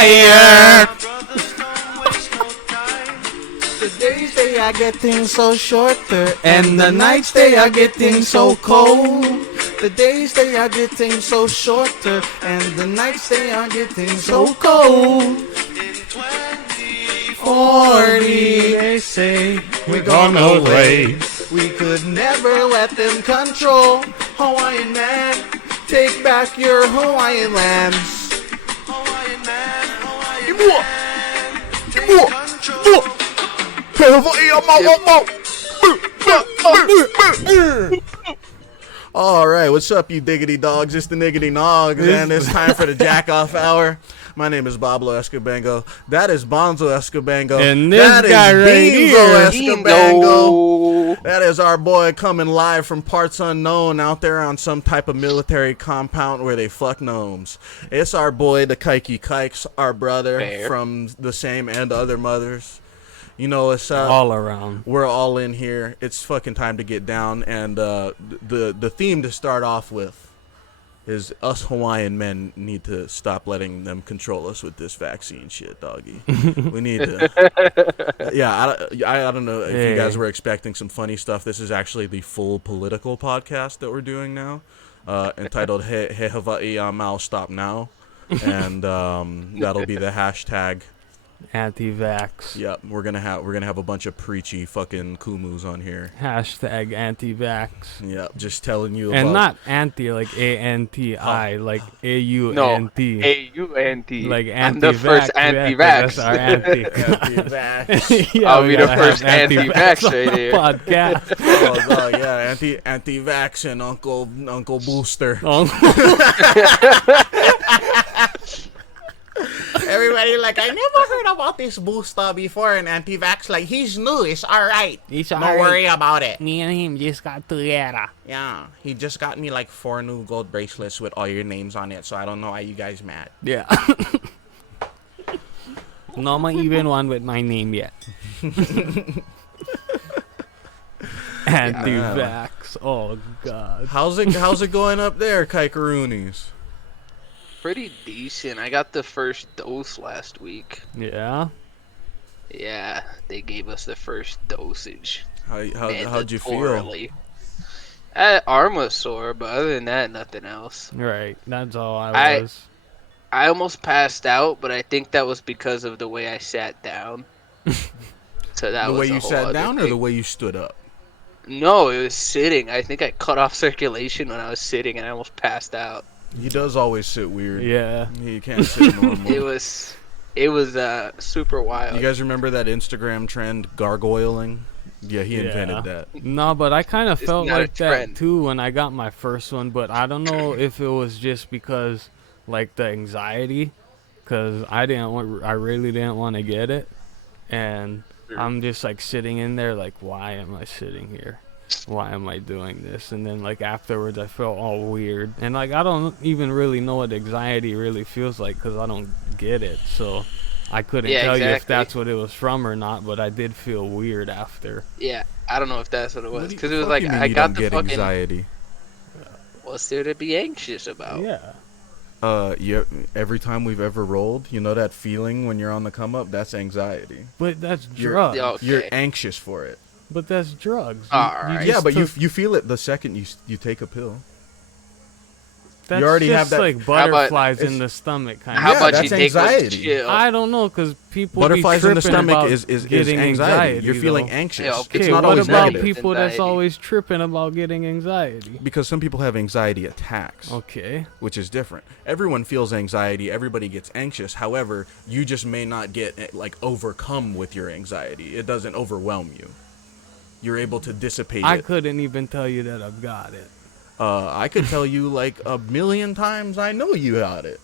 fire. The days they are getting so shorter, and the nights they are getting so cold. The days they are getting so shorter, and the nights they are getting so cold. 40, they say we're gone away. We could never let them control Hawaiian man. Take back your Hawaiian lands. Hawaiian man, Hawaiian man. Take control. All right, what's up, you diggity dogs? It's the Niggity Nogs, and it's time for the Jack Off Hour. My name is Pablo Escobango. That is Beenzo Escobango. And this guy right Beenzo here, Escobango. That is our boy coming live from parts unknown out there on some type of military compound where they fuck gnomes. It's our boy, the Kikey Kikes, our brother from the same and other mothers. You know, it's all around. We're all in here. It's fucking time to get down. And the theme to start off with is us Hawaiian men need to stop letting them control us with this vaccine shit, doggy. We need to. Yeah, I don't know if you guys were expecting some funny stuff. This is actually the full political podcast that we're doing now, entitled He Hawaii Mau Stop Now. And that'll be the hashtag. Anti-vax. Yep, we're gonna have a bunch of preachy fucking kumus on here. Hashtag anti-vax. Yep, just telling you about. And not anti like A-N-T-I, like A-U-N-T. No, A-U-N-T. Like anti-vax. I'm the first anti-vax. That's our anti. Anti-vax. Yeah, I'll be the first anti-vax right here. Podcast. Oh, dog, yeah, anti-vax and Uncle Booster. Everybody like, I never heard about this booster before, and anti-vax like, he's new, it's alright. Don't worry about it. Me and him just got together. Yeah, he just got me like 4 new gold bracelets with all your names on it, so I don't know why you guys mad. Yeah. Not even one with my name yet. Anti-vax. Oh god. How's it going up there, Kaikaroonies? Pretty decent. I got the first dose last week. Yeah? Yeah, they gave us the first dosage. How'd you feel? Arm was sore, but other than that, nothing else. Right, that's all I was. I almost passed out, but I think that was because of the way I sat down. So that the was way you sat down or the way you stood up? No, it was sitting. I think I cut off circulation when I was sitting, and I almost passed out. He does always sit weird. Yeah. He can't sit normal. It was super wild. You guys remember that Instagram trend, gargoyling? Yeah, he invented that. No, but I kind of felt like trend. that too when I got my first one, but I don't know if it was just because, like, the anxiety, because I really didn't want to get it, and I'm just, like, sitting in there, like, why am I sitting here? Why am I doing this? And then like afterwards I felt all weird, and like I don't even really know what anxiety really feels like because I don't get it, so I couldn't tell you if that's what it was from or not, but I did feel weird after. Yeah, I don't know if that's what it was, because it was like I got the fucking anxiety. What's there to be anxious about? Yeah. Every time we've ever rolled, you know that feeling when you're on the come up, that's anxiety. But that's drugs. You're anxious for it. But that's drugs. Alright. Yeah, but you feel it the second you take a pill. That's you already just have that, like butterflies in the stomach kind of. How about that's you take anxiety. chill? I don't know, because people butterflies be in the tripping stomach about is getting anxiety. You're feeling though. anxious. Yeah, okay. It's Okay, not what always about negative. people that's Anxiety. always tripping about getting anxiety? Because some people have anxiety attacks. Okay. Which is different. Everyone feels anxiety. Everybody gets anxious. However, you just may not get like overcome with your anxiety. It doesn't overwhelm you. You're able to dissipate I it. couldn't even tell you that I've got it. I could tell you like 1,000,000 times I know you got it.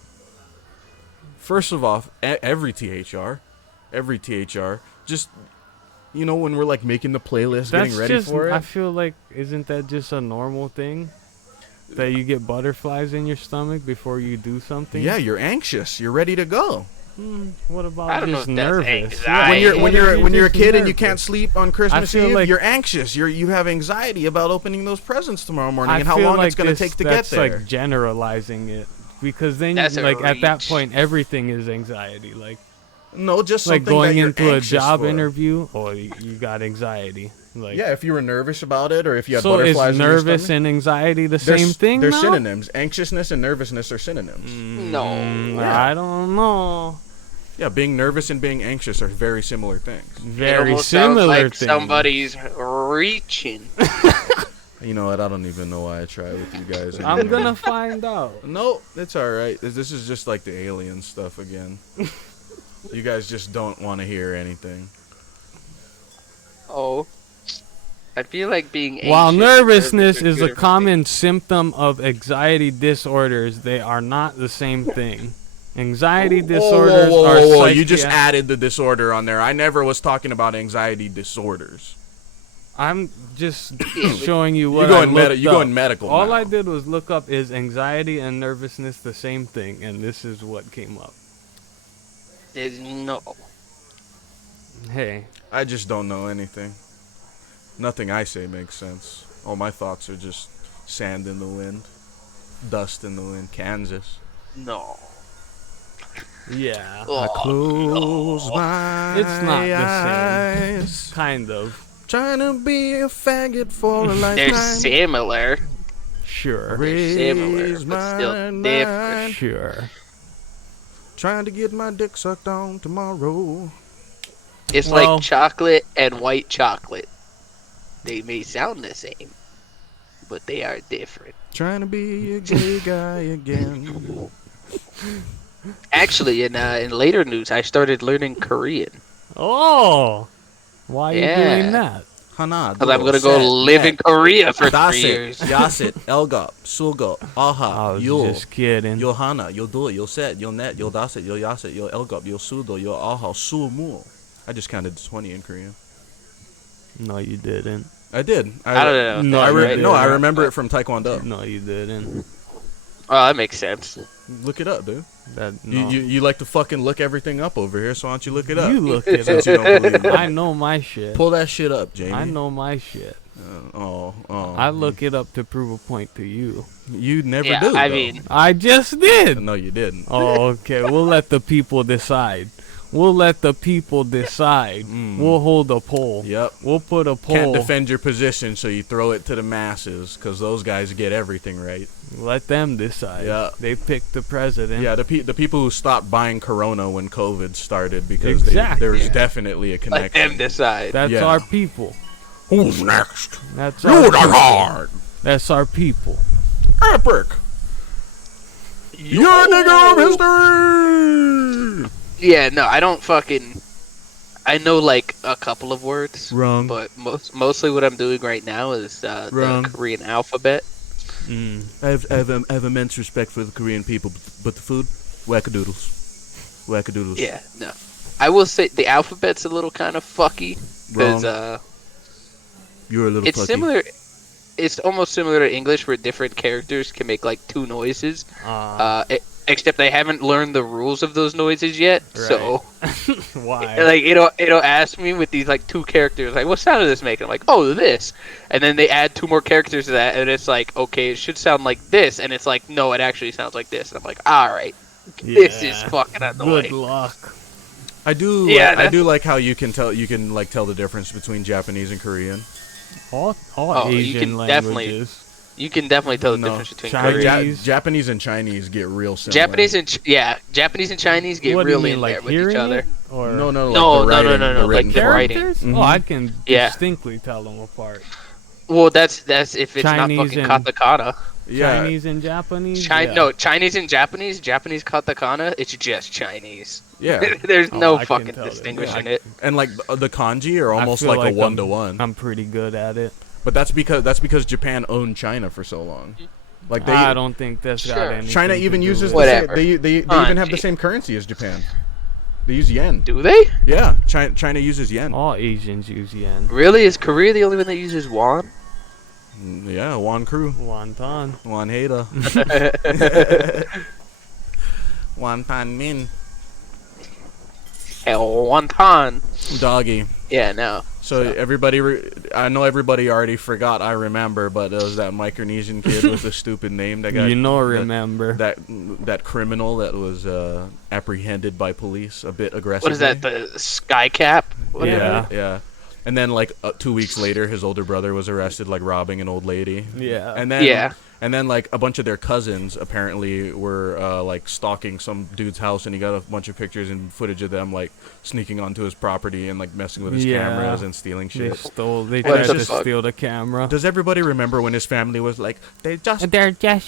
First of all, every THR, just, you know, when we're like making the playlist, getting ready for it. I feel like, isn't that just a normal thing? That you get butterflies in your stomach before you do something? Yeah, you're anxious. You're ready to go. What about I don't know just if that's nervous? anxiety. When you're a kid and you nervous? can't sleep on Christmas feel Eve, like- you're anxious. You have anxiety about opening those presents tomorrow morning I and how feel long like it's going to take to get there. That's like generalizing it, because then That's a like at that reach. point everything is anxiety. Like No, just like something going that you're into a anxious job for. interview, or you got anxiety. Like Yeah, if you were nervous about it, or if you had so is butterflies in your nervous stomach. and anxiety the They're same thing? They're now? synonyms. Anxiousness and nervousness are synonyms. No. I don't know. Yeah, being nervous and being anxious are very similar things. It Very almost sounds similar like thing. somebody's reaching. You know what? I don't even know why I try with you guys. I'm anymore. gonna find out. No, it's all right. This is just like the alien stuff again. You guys just don't want to hear anything. Oh. I feel like being anxious While and nervousness nervous are is two a different common symptom of anxiety disorders, they are not the same thing. Anxiety disorders are Whoa. You just psychia- added the disorder on there. I never was talking about anxiety disorders. I'm just showing you what You I going looked you up. going medical All now. I did was look up is anxiety and nervousness the same thing, and this is what came up. things. No. Hey, I just don't know anything. Nothing I say makes sense. All my thoughts are just sand in the wind, dust in the wind, Kansas. No. yeah, Oh, Close my it's not the eyes, same. Kind of. trying to be a faggot for a They're lifetime. similar. Sure. They're similar, Raise but still my different. mind, Sure. trying to get my dick sucked on tomorrow. It's Well- like chocolate and white chocolate. They may sound the same, but they are different. Trying to be a gay guy again. Actually, in later news, I started learning Korean. Oh, why are you Yeah. doing that? Hana, Because I'm going to go live in Korea for 3 years. Yasit, Elgop, Sugo, I Aha, was Yul, just kidding. Yohana, You'll do it, you'll set, you'll net, you'll dasit, you'll yasit, you'll Elgop, you'll Sudo, you'll Aha, Sumu. I just counted to 20 in Korean. No, you didn't. I did. I don't know. No, I you no, I didn't. remember it from Taekwondo. No, you didn't. Oh, that makes sense. Look it up, dude. That no. You like to fucking look everything up over here, so why don't you look it up? You look it Since up. you don't believe me. I know my shit. Pull that shit up, Jamie. I know my shit. Oh. I look it up to prove a point to you. You never Yeah, do. I though. mean, I just did. No, you didn't. Oh, okay. We'll let the people decide. We'll let the people decide. We'll hold a poll. Yep. We'll put a poll. Can't defend your position, so you throw it to the masses, because those guys get everything right. Let them decide. Yeah. They pick the president. Yeah, the people who stopped buying Corona when COVID started because Exactly. there was Yeah. definitely a let connection. them decide. That's Yeah. our people. Who's next? That's You our die people. hard. That's our people. Epic. You're a nigga of history. Yeah, no, I don't fucking... I know, like, a couple of words. Wrong. But mostly what I'm doing right now is Wrong. the Korean alphabet. I have immense respect for the Korean people, but the food, wackadoodles. Wackadoodles. Yeah, no. I will say the alphabet's a little kind of fucky. Wrong. Because You're a little it's fucky. similar... It's almost similar to English where different characters can make, like, 2 noises. Except they haven't learned the rules of those noises yet. So... Why? Like it'll ask me with these like 2 characters, like what sound does this make? And I'm like, oh, this, and then they add 2 more characters to that, and it's like, okay, it should sound like this, and it's like, no, it actually sounds like this, and I'm like, all right, this is Yeah. fucking Good annoying. luck. I do. Yeah, I that's- do like how you can tell the difference between Japanese and Korean. All Oh, you Asian can definitely- languages. You can definitely tell the No. difference between Chinese. Korean. Chinese. Japanese and Chinese get real similar. Japanese and Chinese get What do you really mean, in like there with hearing each other. it? Or No, No, like no, the writing, no, the like written the form. writing. characters? Mhm. Oh, I can Yeah. distinctly tell them apart. Well, that's if it's Chinese not fucking and- katakana. Yeah. Chinese and Japanese. Yeah. No, Chinese and Japanese katakana. It's just Chinese. Yeah. There's Oh, no I can fucking tell that. distinguishing Yeah. it. And like the kanji are I almost feel like a I'm- 1-to-1. I'm pretty good at it. But that's because Japan owned China for so long. Like I don't think that's got Sure. anything China to even do uses with the it. same, Whatever. they even have the Kanji. same currency as Japan. They use yen. Do they? Yeah, China uses yen. All Asians use yen. Really? Is Korea the only one that uses won? Yeah, Wan crew, Wonton. Wan Hater, Wan Pan Min, Hell, wonton. doggy. Yeah, no. So everybody, I know everybody already forgot. I remember, but it was that Micronesian kid with the stupid name that got remember that criminal that was apprehended by police a bit aggressively. What is that? The sky cap? Yeah. Yeah. And then like 2 weeks later, his older brother was arrested, like robbing an old lady. Yeah. And then like a bunch of their cousins apparently were like stalking some dude's house, and he got a bunch of pictures and footage of them like sneaking onto his property and like messing with his cameras and stealing shit. They tried to steal the camera. Does everybody remember when his family was like, they're just they're to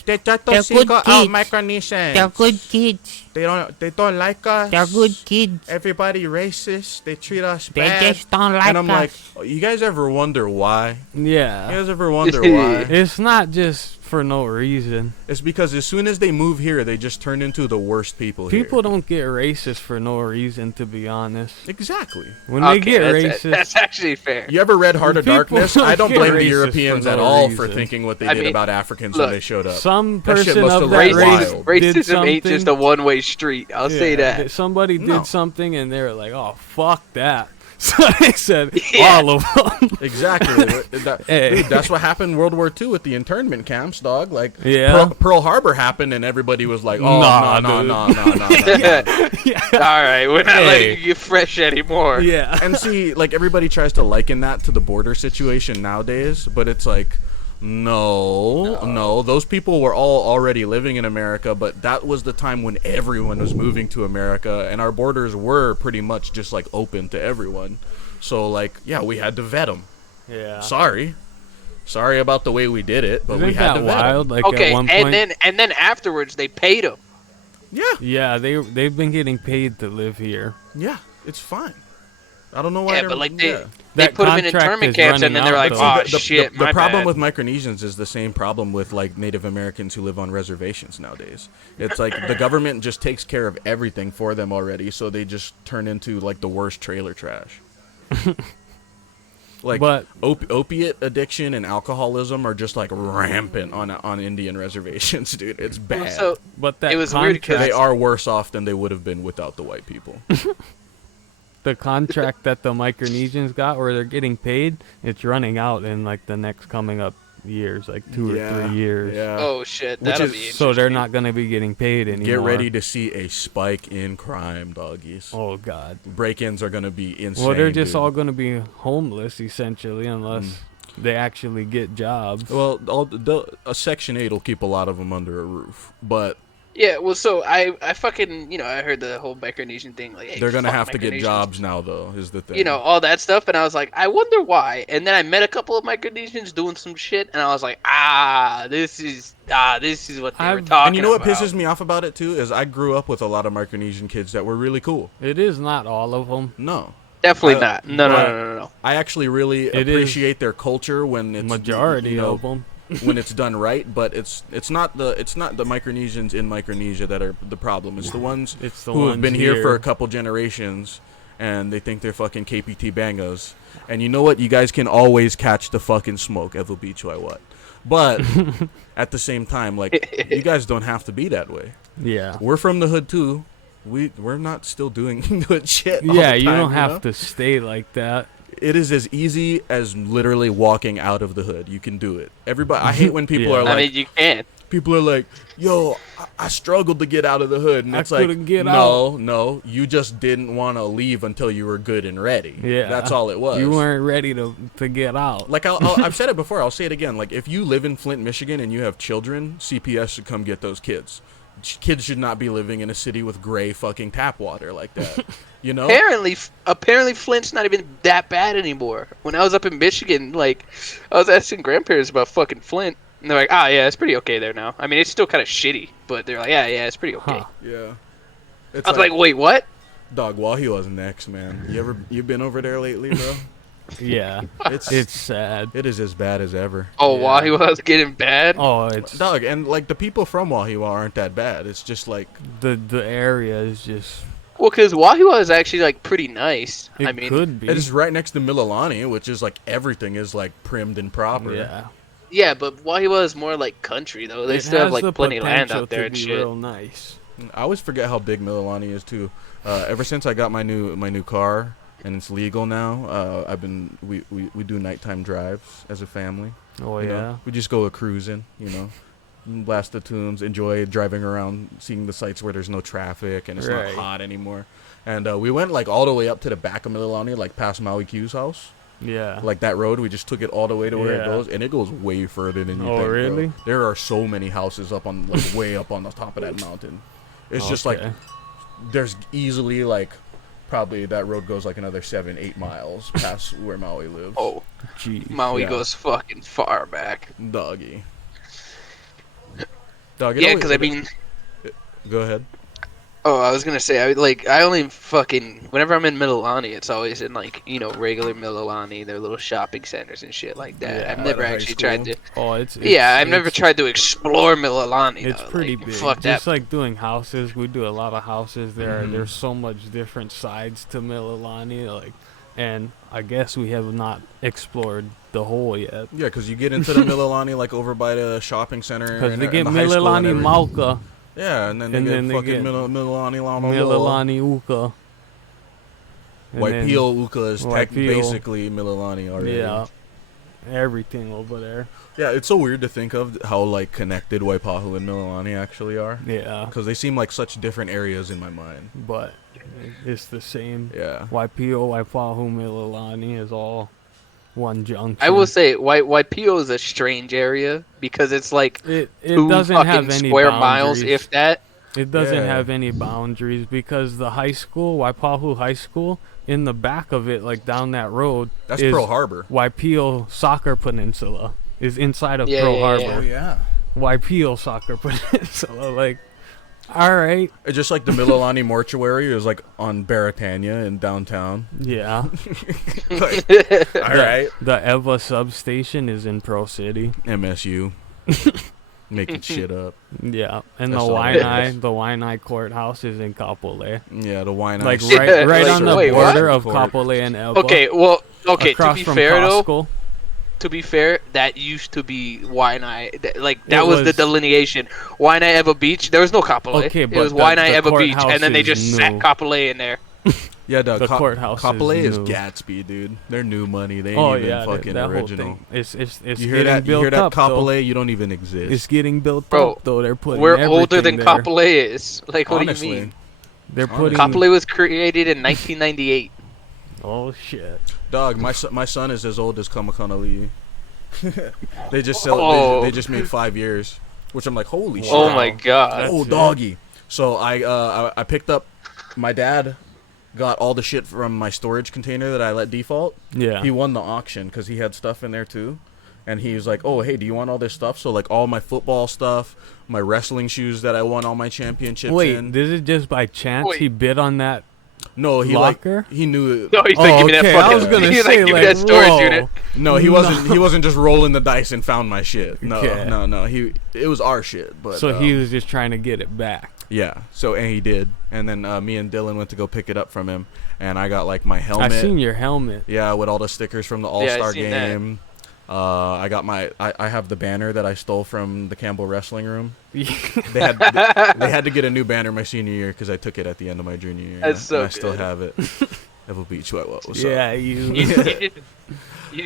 good single out kids. Micronesians. They're good kids. They don't like us. They're good kids. Everybody racist. They treat us They bad. just don't like and I'm like, us. oh, you guys ever wonder why? Yeah. You guys ever wonder why? It's not just for no reason. It's because as soon as they move here, they just turn into the worst people here. People don't get racist for no reason, to be honest. Exactly. When they get that's racist, that's actually fair. You ever read Heart of People Darkness? don't I don't get blame the racist Europeans for at no all for reason. thinking what they I did mean, about Africans look, when they showed up. some That shit person must of have that looked race wild. did Racism something. ain't just a one-way street. I'll say that. Somebody No. did something and they were like, "Oh, fuck that." So they said Yeah. all of them. Exactly. Hey. Dude, that's what happened in World War II with the internment camps, dog. Like, Yeah. Pearl Harbor happened, and everybody was like, "Oh, Nah, no." All right, we're not letting you get fresh anymore. Yeah. And see, like, everybody tries to liken that to the border situation nowadays, but it's like, no, those people were all already living in America, but that was the time when everyone was moving to America, and our borders were pretty much just like open to everyone. So like, yeah, we had to vet them. Yeah. Sorry about the way we did it, but Isn't we had that to vet 'em. wild? Like Okay, at one point. and then afterwards they paid him. Yeah, they've been getting paid to live here. yeah, it's fine. I don't know why. Yeah, they're- but like yeah. they That put him in contract internment is camps, and then running they're out, like, though. "Oh shit, the my problem bad." with Micronesians is the same problem with like Native Americans who live on reservations nowadays. It's like the government just takes care of everything for them already, so they just turn into like the worst trailer trash. Like, But- opiate addiction and alcoholism are just like rampant on Indian reservations, dude. It's bad. So But that It was weird 'cause- They are worse off than they would have been without the white people. the contract that the Micronesians got, where they're getting paid, it's running out in like the next coming up years, like 2 or 3 years. Yeah. oh shit, Which that'll is- be So they're interesting. not gonna be getting paid anymore. Get ready to see a spike in crime, doggies. Oh God. Break-ins are gonna be insane. Well, they're just dude. all gonna be homeless essentially, unless they actually get jobs. Well, a Section 8 will keep a lot of them under a roof, but Yeah, well, so I fucking, I heard the whole Micronesian thing. Like, hey, they're gonna fuck have to get Micronesians. jobs now, though. Is the thing? All that stuff, and I was like, I wonder why. And then I met a couple of Micronesians doing some shit, and I was like, this is what they were I've- talking And you know what about. pisses me off about it too is I grew up with a lot of Micronesian kids that were really cool. It is not all of them. No, Definitely I- not. No. but I actually really It is appreciate their culture when it's Majority of them. when it's done right. But it's not the Micronesians in Micronesia that are the problem. It's the ones It's the who have ones been here for here. a couple generations and they think they're fucking KPT bangos. And you know what? You guys can always catch the fucking smoke. Ever beat you, I what? But at the same time, like, you guys don't have to be that way. Yeah. We're from the hood too. We're not still doing good shit. All Yeah, the you time, don't have know? to stay like that. It is as easy as literally walking out of the hood. You can do it. Everybody, I hate when people Yeah. are like, I mean, you can. people are like, "Yo, I struggled to get out of the hood," and I it's like, couldn't get no, you just didn't want to leave until you were good and ready. Yeah. that's all it was. You weren't ready to get out. Like I've said it before. I'll say it again. Like if you live in Flint, Michigan, and you have children, CPS should come get those kids. Kids should not be living in a city with gray fucking tap water like that. You know? Apparently, Flint's not even that bad anymore. When I was up in Michigan, like, I was asking grandparents about fucking Flint, and they're like, yeah, it's pretty okay there now. I mean, it's still kind of shitty, but they're like, yeah, it's pretty okay. Huh. Yeah. It's I was like, wait, what? dog, Wahiwa's next, man. You been over there lately, bro? Yeah. It's sad. it is as bad as ever. Oh, Yeah. Wahiwa's getting bad? Oh, it's Dog, and like the people from Wahiwa aren't that bad. It's just like the area is just. Well, because Wahiwa is actually, like, pretty nice. It I mean, could be. it is right next to Mililani, which is like everything is like primed and proper. Yeah. yeah, but Wahiwa is more like country, though. They It still have, has like, the plenty of land potential out there to and be shit. real nice. I always forget how big Mililani is too. Ever since I got my new car and it's legal now. We do nighttime drives as a family. Oh You yeah. know, we just go a cruising, blast the tunes, enjoy driving around, seeing the sites where there's no traffic and it's Right. not hot anymore. And we went like all the way up to the back of Mililani, like past Maui Q's house. Yeah. Like that road, we just took it all the way to where it Yeah. goes, and it goes way further than you Oh, think. Bro. really? There are so many houses up on, like, way up on the top of that mountain. It's just like Okay. there's easily like probably that road goes like another 7-8 miles past where Maui lives. Oh, Jeez. Maui Yeah. goes fucking far back. Doggy. Dog. Yeah, because I mean, Go ahead. oh, I was gonna say, I only fucking whenever I'm in Mililani, it's always in like regular Mililani, their little shopping centers and shit like that. Yeah, I've by never the high actually tried to. Oh, it's Yeah, I've never it's- tried to explore Mililani. It's though. pretty like, big. Fuck that. Just like doing houses, we do a lot of houses there. Mhm. There's so much different sides to Mililani, and I guess we have not explored the whole yet. Yeah, because you get into the Mililani like over by the shopping center. Because and they get the high school and Mililani everything. Mauka, Yeah, and then and they then get they fucking get Mililani Lama. Mililani Uka. and then- White Uka is Waipio. basically Mililani already. Yeah, everything over there. Yeah, it's so weird to think of how like connected Waipahu and Mililani actually are. Yeah, Because they seem like such different areas in my mind. but it's the same. Yeah. Waipio, Waipahu, Mililani is all one junction. I will say, Waipio is a strange area because it's like it 2 doesn't fucking have any square boundaries. miles, if that. It doesn't Yeah. have any boundaries because the high school, Waipahu High School, in the back of it, like down that road, That's is Pearl Harbor. Waipio Soccer Peninsula. Is inside of Yeah, Pearl yeah, Harbor. yeah. Waipio Soccer Peninsula. Like, all right, It's just like the Mililani mortuary is like on Baratania in downtown. yeah. Like, all right. The Eva substation is in Pro City. MSU. Making shit up. Yeah, and That's the all it is. Waianae courthouse is in Kapolei. Yeah, the wine Like ice. right Like, on the wait, what? border of Court. Kapolei and Eva. Okay, well, to across be from fair though, Costco. to be fair, that used to be Waianae. Like It that was the was- delineation. Waianae Eva Beach. There was no Kapolei. Okay, it but was the Waianae Eva Beach, courthouse and then they is just sat new. Kapolei in there. Yeah, the courthouse Kapolei is is new. Gatsby, dude. They're new money. They ain't Oh even yeah, fucking that whole original. thing. It's You hear getting that? You built hear that up though. Kapolei? You don't even exist. It's getting built Bro, up though. They're putting We're older than everything there. Kapolei is. Like, what Honestly. do you mean? They're Honestly. putting. Kapolei was created in 1998. Oh shit. Dog, my son is as old as Kamakana Lee. They just Oh. they just made 5 years, which I'm like, holy shit. Oh my god. Oh, That's it. doggy. So I picked up. My dad got all the shit from my storage container that I let default. Yeah. He won the auction because he had stuff in there too. And he was like, oh, hey, do you want all this stuff? So, like, all my football stuff, my wrestling shoes that I won all my championships Wait, in. this is just by chance Wait. he bid on that No, he locker? he knew it. No, he's like, Oh, give me that okay, fucking. I was gonna he's say, like, give me like, that storage whoa. unit. No, he wasn't just rolling the dice and found my shit. No, Okay. no. It was our shit. But So he was just trying to get it back. yeah. So and he did. And then me and Dylan went to go pick it up from him, and I got like my helmet. I seen your helmet. Yeah, with all the stickers from the I All-Star seen that. game. I got I have the banner that I stole from the Campbell Wrestling Room. They had to get a new banner my senior year because I took it at the end of my junior year. That's so and I still good. have it. Evo Beach, what's Yeah, up? You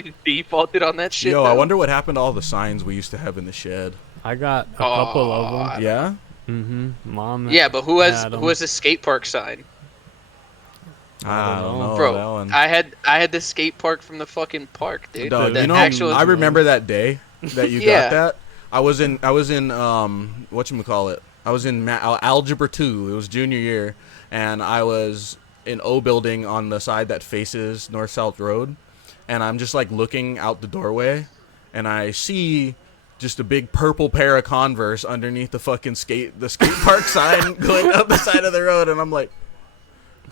just defaulted on that shit. Yo, I though? wonder what happened to all the signs we used to have in the shed. I got a couple of them. Yeah? Mm-hmm. Mom. Yeah, but who has had 'em. the skate park sign? I don't know. that Bro, one. I had the skate park from the fucking park, dude. Dog, The you know, actual. I remember that day that you Yeah. got that. I was in whatchamacallit? I was in algebra 2. It was junior year, and I was in O building on the side that faces North South Road, and I'm just like looking out the doorway, and I see just a big purple pair of Converse underneath the fucking skate park sign going up the side of the road, and I'm like,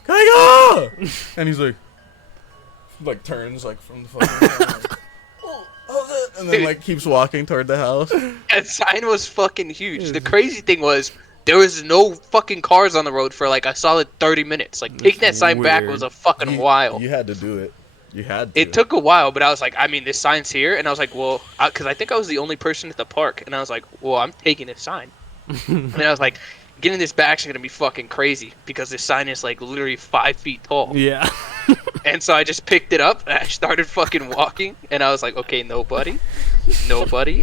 "Can I go?" And he's like turns like from the fucking and then like keeps walking toward the house. That sign was fucking huge. The crazy thing was there was no fucking cars on the road for like a solid 30 minutes. Like taking that sign back weird. was a fucking while. You had to do it. You had to. It took a while, but I was like, I mean, this sign's here, and I was like, well, because I think I was the only person at the park, and I was like, well, I'm taking this sign. And I was like, getting this back's gonna be fucking crazy because this sign is like literally 5 feet tall. Yeah. And so I just picked it up and I started fucking walking. And I was like, okay, nobody.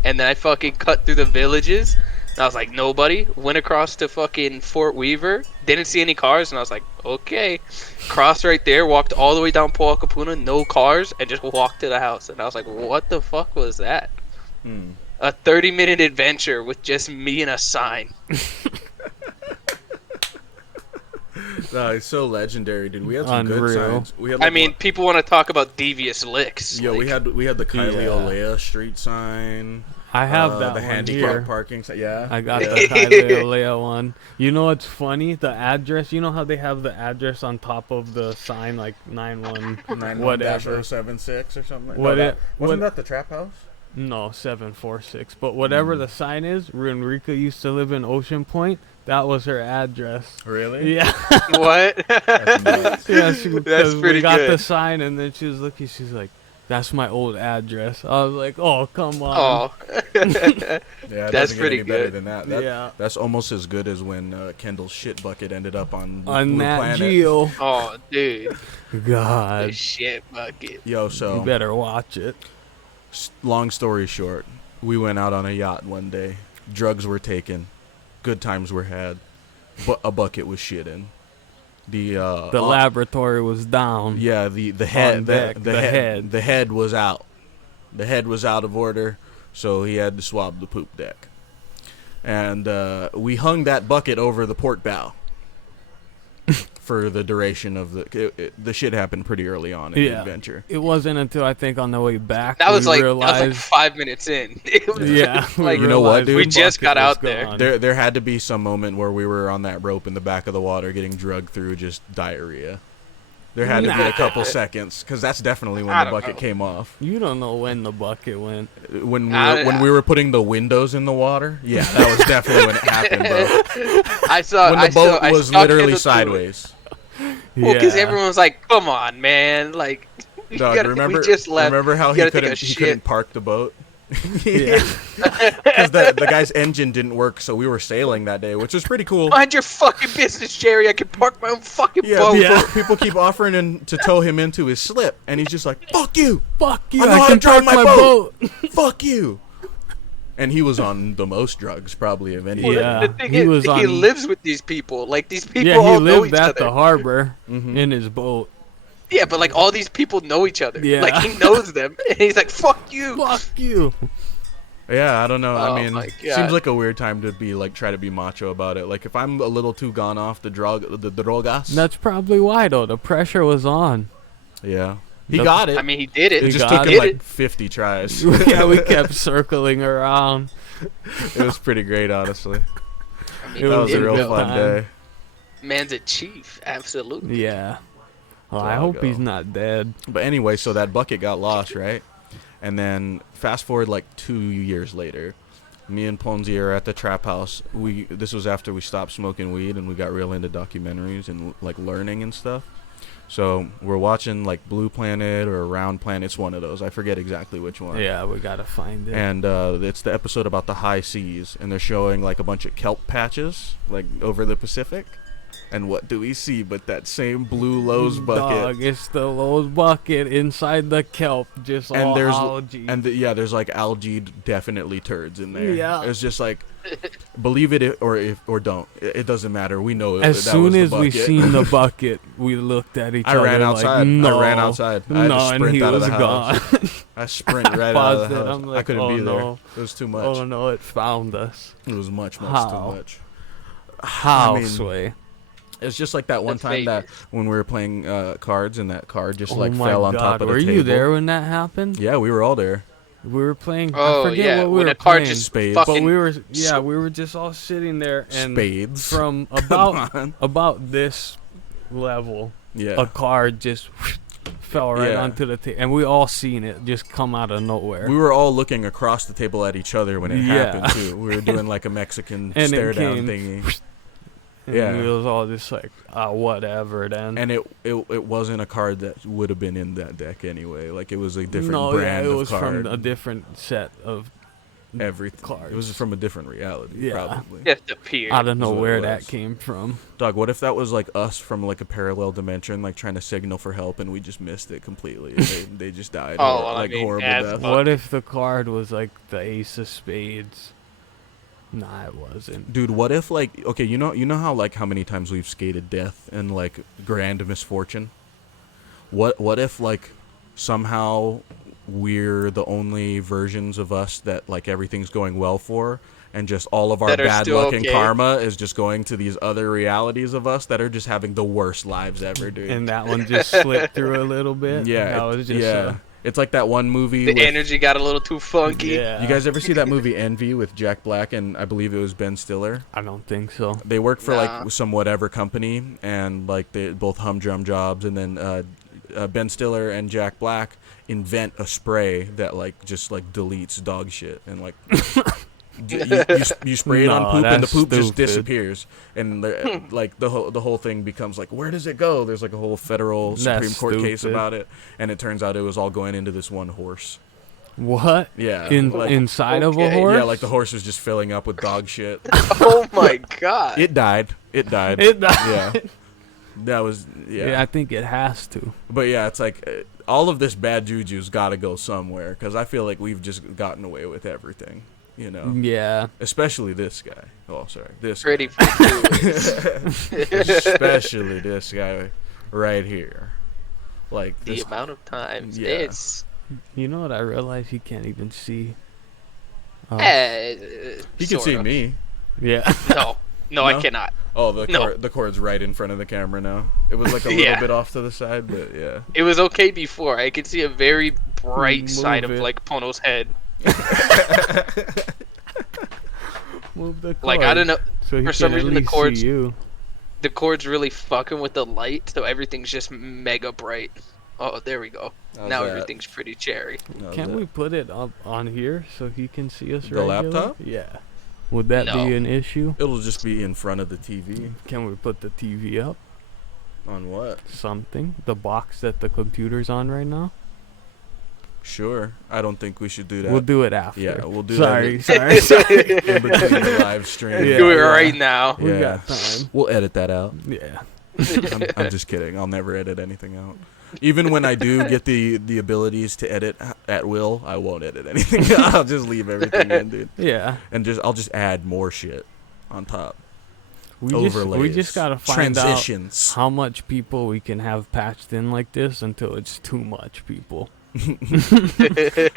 And then I fucking cut through the villages. And I was like, nobody. Went across to fucking Fort Weaver. Didn't see any cars. And I was like, okay. Crossed right there. Walked all the way down Poakapuna. No cars. And just walked to the house. And I was like, what the fuck was that? A 30-minute adventure with just me and a sign. No, it's so legendary, dude. We had some good Unreal. signs. We had, I like, mean, people want to talk about devious licks. yeah, like, we had the Kylie Yeah. Olea street sign. I have that the one handicap here. parking sign. Yeah, I got yeah. the Kylie Olea one. You know what's funny? The address. You know how they have the address on top of the sign, like 91 whatever. 076 or something. Like What no, it- wasn't what- that the trap house? No, 746. But whatever the sign is, when Rika used to live in Ocean Point, that was her address. Really? Yeah. what? That's nuts. Yeah, That's because we pretty got the good. sign, and then she was looking. She's like, "That's my old address." I was like, "Oh, come on." Oh. Yeah, it That's doesn't get pretty any better good. than that. Yeah. That's almost as good as when Kendall's shit bucket ended up on On Blue Nat Planet. Geo. Oh, dude. The God, shit bucket. Yo, you so better watch it. long story short, we went out on a yacht one day. Drugs were taken, good times were had, but a bucket was shit in. The Laboratory was down. yeah, the head deck, the the head head. the head was out. The head was out of order, so he had to swab the poop deck. And we hung that bucket over the port bow for the duration of the shit happened pretty early on in the Yeah. adventure. It wasn't until I think on the way back That we was like realized. 5 minutes in. It was Yeah, like, we You know what, realized dude? the We just bucket got was out there. gone. There had to be some moment where we were on that rope in the back of the water getting drugged through just diarrhea. There had to be a couple seconds, because that's definitely when I the don't bucket know. came off. You don't know when the bucket went. When we were putting the windows in the water, yeah, that was definitely when it happened, bro. I saw. When I the boat saw, was I saw literally Kendall do it. sideways. Well, because Yeah. everyone was like, "Come on, man!" Like, you Dog, gotta, remember? we just left. Remember how You he gotta take a couldn't shit. park the boat Yeah. because the guy's engine didn't work, so we were sailing that day, which was pretty cool. Mind your fucking business, Jerry. I can park my own fucking Yeah, boat. people, Yeah. people keep offering to tow him into his slip, and he's just like, "Fuck you, Fuck you! I know how to can drive park my my boat. boat. fuck you." And he was on the most drugs, probably of any. Yeah. The thing he is, was he on- lives with these people. Like, these people Yeah, he all know lived each at other. the harbor Mhm. in his boat. Yeah, but like all these people know each other. Yeah. Like he knows them, and he's like, "Fuck you." Fuck you! Yeah, I don't know. Oh I mean, my seems God. like a weird time to be like try to be macho about it. Like if I'm a little too gone off the drogas. That's probably why though. The pressure was on. Yeah, he The- got it. I mean, he did it. It He just got took it. him Did like 50 tries. Yeah, we kept circling around. It was pretty great, honestly. I mean, It That he was did a it. real good fun time. day. Man's a chief, absolutely. Yeah. Oh, I hope Doggo. he's not dead. But anyway, so that bucket got lost, right? And then fast forward like 2 years later, me and Ponzi are at the trap house. This was after we stopped smoking weed and we got real into documentaries and like learning and stuff. So we're watching like Blue Planet or Round Planet. It's one of those. I forget exactly which one. Yeah, we gotta find it. And it's the episode about the high seas, and they're showing like a bunch of kelp patches like over the Pacific. And what do we see but that same blue Lowe's bucket? Dog, it's the Lowe's bucket inside the kelp, just And all there's algae. there's like algae definitely turds in there. Yeah. It's just like believe it or don't. It doesn't matter. We know as that soon was the as we bucket. seen the bucket, we looked at each I other ran like, outside. no. I ran outside. I had to No, and sprint he out of was the house. gone. I sprint right out of Paused the it. house. I'm I like, couldn't oh, be there. no. It was too much. Oh no, it found us. It was much How? too much. How, mean, Sway? It's just like that one That's time that Vegas. when we were playing cards and that card just Oh like my fell on God, top of the were table. you there when that happened? Yeah, we were all there. We were playing. Oh I forget yeah, what we when were a card playing. just Spades. But fucking. we were just all sitting there and Spades. from Come on. about this level, Yeah. a card just fell right Yeah. onto the table, and we all seen it just come out of nowhere. We were all looking across the table at each other when it Yeah. happened too. We were doing like a Mexican And it stare down came thingy. and yeah. we was all just like, whatever then. And it wasn't a card that would have been in that deck anyway. Like it was a different no, brand yeah, it of was card. from a different set of everything. cards. It was from a different reality, Yeah. probably. Just appeared. I don't know Is what it where was. that came from. Dog, what if that was like us from like a parallel dimension, like trying to signal for help, and we just missed it completely? And they just died, Oh, or I like mean, horrible yeah, death. What if the card was like the Ace of Spades? Nah, it wasn't. Dude, what if like okay, you know how like how many times we've skated death and like grand misfortune? What if like somehow we're the only versions of us that like everything's going well for, and just all of our That are bad still luck and okay. karma is just going to these other realities of us that are just having the worst lives ever, dude. And that one just slipped through a little bit. Yeah, that was just yeah. It's like that one movie. The with, energy got a little too funky. yeah. You guys ever see that movie Envy with Jack Black and I believe it was Ben Stiller? I don't think so. They work for Nah. like some whatever company, and like they both humdrum jobs, and then Ben Stiller and Jack Black invent a spray that like just like deletes dog shit and like you spray it on No, poop and the that's poop just stupid. disappears, and like the whole thing becomes like, where does it go? There's like a whole federal That's Supreme Court case stupid. about it, and it turns out it was all going into this one horse. What? Yeah, Inside of a okay. horse? yeah, like the horse was just filling up with dog shit. Oh my god. It died. It died. It died. Yeah. That was Yeah, I think it has to. But yeah, it's like all of this bad juju's got to go somewhere, because I feel like we've just gotten away with everything, you know. Yeah. Especially this guy. Oh, sorry, this Pretty guy. fluid. Especially this guy right here. Like The this. amount of times Yeah. it's You know what? I realize he can't even see. Oh. He can see sorta. me. Yeah. No, I No? cannot. Oh, the No. the cord's right in front of the camera now. It was like a little Yeah. bit off to the side, but yeah. It was okay before. I could see a very bright Move side of it. like Pono's head. Move the cord. Like I don't know, So he for some can at reason the least cord's- see you. the cord's really fucking with the light, so everything's just mega bright. Oh, there we go. How's now that? everything's pretty cherry. How's Can't that? we put it up on here so he can see us The regularly? laptop? Yeah. Would that No. be an issue? It'll just be in front of the TV. Can we put the TV up? On what? Something? The box that the computer's on right now? Sure. I don't think we should do that. We'll do it after. Yeah, we'll do sorry, that. sorry. In between the live stream. Yeah. Do it right now. We Yeah. got time. We'll edit that out. Yeah. I'm just kidding. I'll never edit anything out. Even when I do get the abilities to edit at will, I won't edit anything. I'll just leave everything in, dude. Yeah. And I'll just add more shit on top. We Overlays. just gotta find out transitions. how much people we can have patched in like this until it's too much people.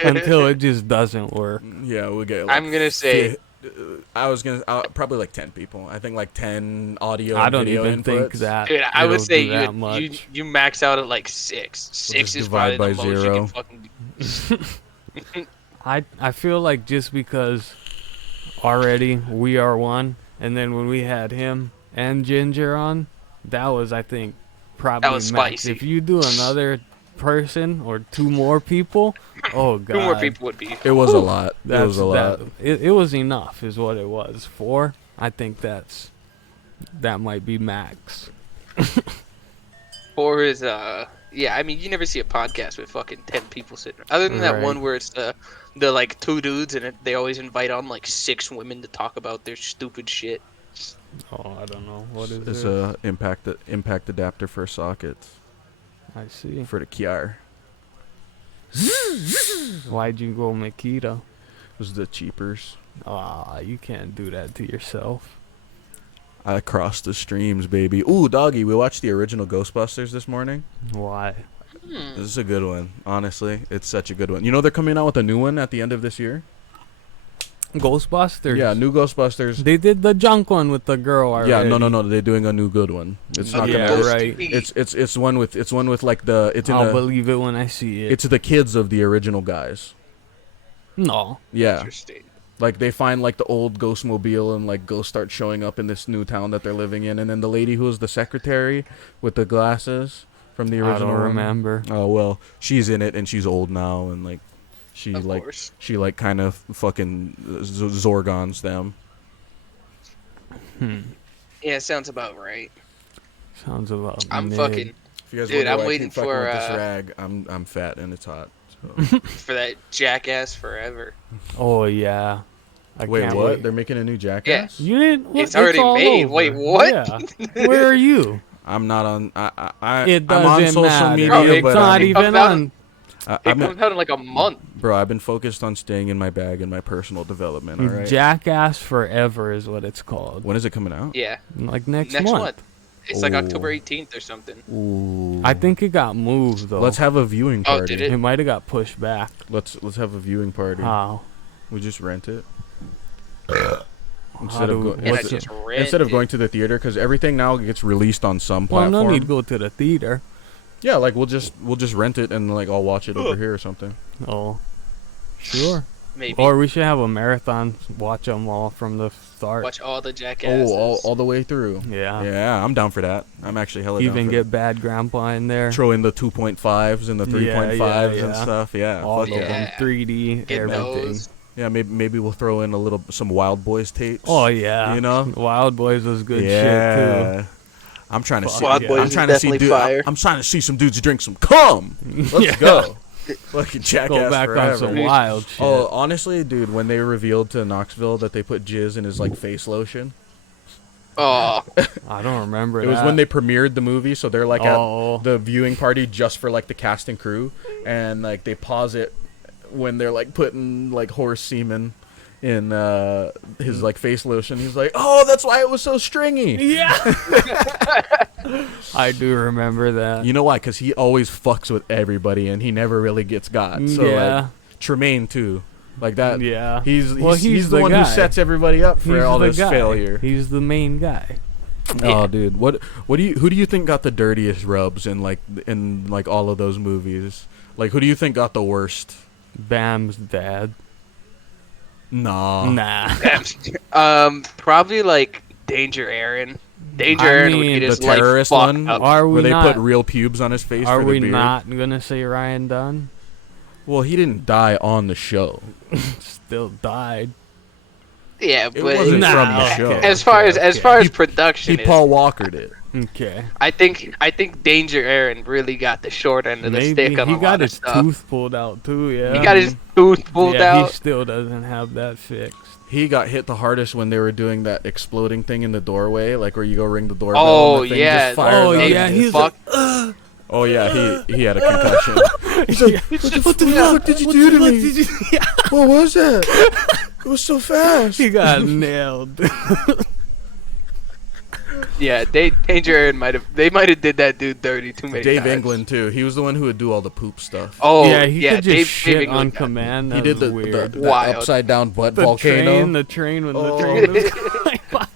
Until it just doesn't work. Yeah, we'll get. Like, I'm gonna say I was gonna probably like 10 people. I think like 10 audio. I and don't video even think inputs. that. dude, I would it'll say do that much. you max out at like 6. 6 just is divide probably the by most zero. you can fucking do. I feel like just because already we are one, and then when we had him and Ginger on, that was, I think, probably was max. spicy. If you do another person or two more people, oh god, 2 more people would be. It was a lot. It was a lot. It was enough, is what it was. 4, I think that might be max. 4 is yeah, I mean you never see a podcast with fucking 10 people sitting. Other than that Right. one where it's the like 2 dudes and they always invite on like 6 women to talk about their stupid shit. Oh, I don't know what is It's it. a impact adapter for sockets I see. for the Kiar. Why'd you go Makita? It was the cheapers. Ah, you can't do that to yourself. I crossed the streams, baby. Ooh, doggy, we watched the original Ghostbusters this morning. Why? This is a good one. Honestly, it's such a good one. You know they're coming out with a new one at the end of this year? Ghostbusters. Yeah, new Ghostbusters. They did the junk one with the girl already. Yeah, no. They're doing a new good one. It's not Yeah, gonna. right. It's one with like the. It's in I'll the. believe it when I see it. It's the kids of the original guys. No. Yeah, Interesting. like they find like the old Ghostmobile and like ghosts start showing up in this new town that they're living in, and then the lady who was the secretary with the glasses from the I original. don't one- remember. Oh well, she's in it and she's old now, and like she Of like course. she like kind of fucking Zorgons them. Yeah, it sounds about right. Sounds about I'm mid. fucking If you guys Dude, wonder I'm why I waiting keep fucking for, with this rag, I'm fat and it's hot. So. for that Jackass Forever. Oh yeah. I Wait, can't what? wait. They're making a new Jackass? You didn't? What? It's already all made. over. Wait, what? Yeah. Where are you? I'm not on. It I'm on doesn't social matter. media, Bro, It's but not it even comes out- on. It I've been, comes out in like a month. bro, I've been focused on staying in my bag and my personal development. All right. Jackass Forever is what it's called. When is it coming out? Yeah, Like next next month. month. It's like Ooh. October 18th or something. Ooh. I think it got moved though. Let's have a viewing Oh, party. did it? It might have got pushed back. Let's have a viewing party. How? We just rent it How instead of do- go- And I what's just it- read instead of it. going to the theater because everything now gets released on some Well, platform. no need to go to the theater. Yeah, like we'll just rent it and like I'll watch it over here or something. Oh, sure. Maybe Or we should have a marathon. Watch them all from the start. watch all the Jackasses. Oh, all the way through. Yeah. Yeah, I'm down for that. I'm actually hella down Even for get Bad Grandpa in there. that. Throw in the 2.5s and the 3.5s and yeah. stuff. Yeah, All fuck of yeah. them. 3D. Get everything. those. Yeah, maybe we'll throw in some Wild Boys tapes. Oh yeah. You know? Wild Boys was good shit yeah. I'm trying to Fuck see. Wild Boys I'm is trying to see definitely dude. fire. I'm trying to see some dudes drink some cum. Let's Yeah. go. Fucking too. Jackass Go back forever. on some wild shit. Oh, honestly, dude, when they revealed to Knoxville that they put jizz in his like face lotion, Oh, I don't remember it was that. when they premiered the movie. So they're like Oh. at the viewing party just for like the cast and crew, and like they pause it when they're like putting like horse semen in his like face lotion. He's like, "Oh, that's why it was so stringy." Yeah. I do remember that. You know why? Because he always fucks with everybody, and he never really gets got. So Yeah. like Tremaine too, like that. Yeah. He's Well, he's the one guy. who sets everybody up for He's all the this guy. failure. He's the main guy. Oh, dude, who do you think got the dirtiest rubs in like all of those movies? Like, who do you think got the worst? Bam's dad. Nah. Nah. probably like Danger Aaron. Danger I Aaron would mean, get The his life terrorist fucked one, up. Are we where they not? put real pubes on his face Are for the we beard. not gonna say Ryan Dunn? Well, he didn't die on the show. Still died. Yeah, It but wasn't Nah, from the okay. show. as far as He- production He is, Paul Walkered it. Okay. I think Danger Aaron really got the short end of the Maybe stick on he a got lot of his stuff. tooth pulled out too. Yeah. He got his tooth pulled yeah, out. he still doesn't have that fixed. He got hit the hardest when they were doing that exploding thing in the doorway, like where you go ring the doorbell. Oh, and the thing yeah. just fires Oh, out. yeah, he's fuck. Oh yeah, he had a concussion. He's like, what the fuck did you do to me? What was that? It was so fast. He got nailed. Yeah, Danger Aaron might have did that dude dirty too many Dave times. England too. He was the one who would do all the poop stuff. Oh yeah, he could just Dave shit on England. command. That He did was the weird. Wild. upside down butt the volcano. train when Oh. the train was going by.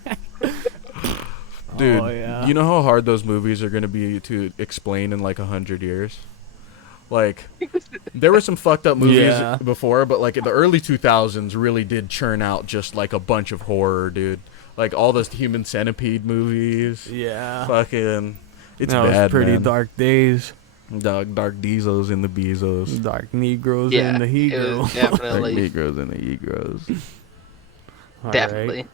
Dude, Oh, yeah. you know how hard those movies are gonna be to explain in like 100 years? Like, there were some fucked up movies Yeah. before, but like in the early 2000s really did churn out just like a bunch of horror, dude. Like all those Human Centipede movies. Yeah. Fucking, it's that bad, was pretty man. dark days. Dark Diesels and the Bezos. Dark Negroes Yeah, and the it was Hego. Dark definitely, Negroes and the Egros. All definitely. right.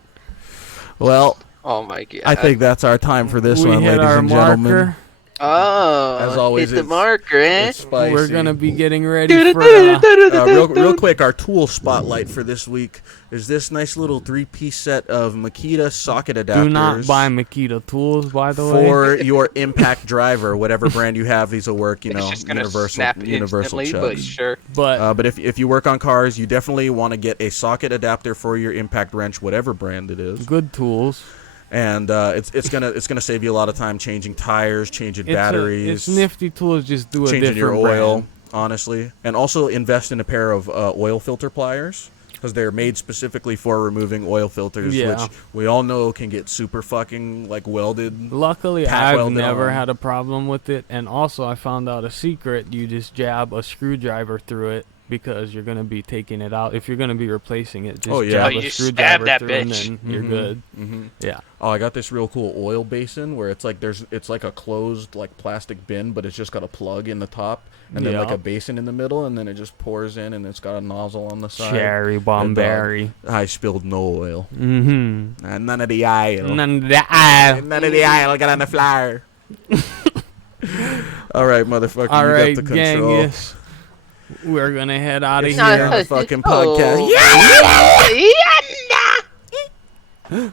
Well, Oh my god. I think that's our time for this we one, hit ladies our and gentlemen. marker. Oh, As always, hit the it's- marker, eh? It's spicy. We're gonna be getting ready for. Real quick, our tool spotlight for this week is this nice little 3-piece set of Makita socket adapters. Do not buy Makita tools, by the way. for your impact driver, whatever brand you have. These will work, you It's know, just gonna universal snap universal instantly, but chucks. sure. But But if you work on cars, you definitely want to get a socket adapter for your impact wrench, whatever brand it is. good tools. And it's gonna save you a lot of time changing tires, changing batteries, It's nifty tools. Just do a changing your different oil, brand. honestly. And also invest in a pair of oil filter pliers, because they're made specifically for removing oil filters, Yeah. which we all know can get super fucking like welded. Luckily, tack I've welded never on. had a problem with it. And also, I found out a secret. You just jab a screwdriver through it because you're gonna be taking it out. If you're gonna be replacing it, just Oh, yeah. jab Oh, a you just screwdriver stab that through and bitch. then you're Mhm. good. Mm-hmm. Yeah. Oh, I got this real cool oil basin where it's like it's like a closed like plastic bin, but it's just got a plug in the top and then like Yeah. a basin in the middle, and then it just pours in, and it's got a nozzle on the side. Cherry And, bomberry. I spilled no oil. Mm-hmm. None of the oil. None of that. None of the oil got on the flyer. All right, mother. All You right, got the control. Genghis. we're gonna head out of It's here. not a fucking podcast. Oh. Yeah. Yannnah!